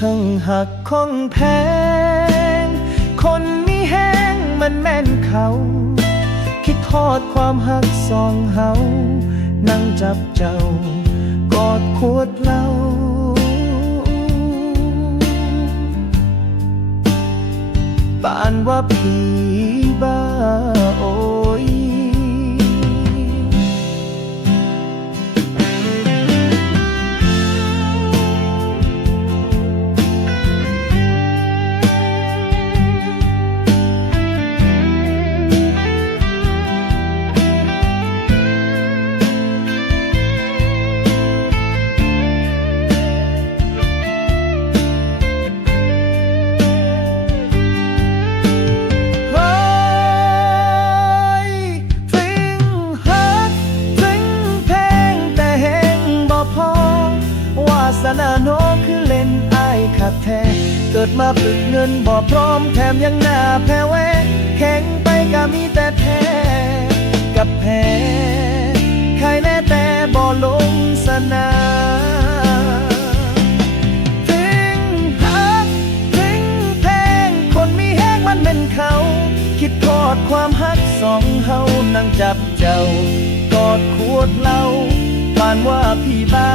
ทั้งหักของแพง คนมีแห้งมันแม่นเขา คิดทอดความหักสองเฮา นั่งจับเจ้ากอดขวดเหล้าปานว่าผีบ้าโอ สนาโนคือเล่นอายขัดแท้เกิดมาปึกเงินบ่พร้อมแถมยังหน้าแพ้แวะแข่งไปก็มีแต่แท้กับแพ้ใครแน่แต่บ่ลงสนามถึงฮักถึงแพงคนมีแห้งมันเป็นเขาคิดทอดความฮักสองเฮานั่งจับเจ้ากอดขวดเหล้าปานว่าพี่บ้า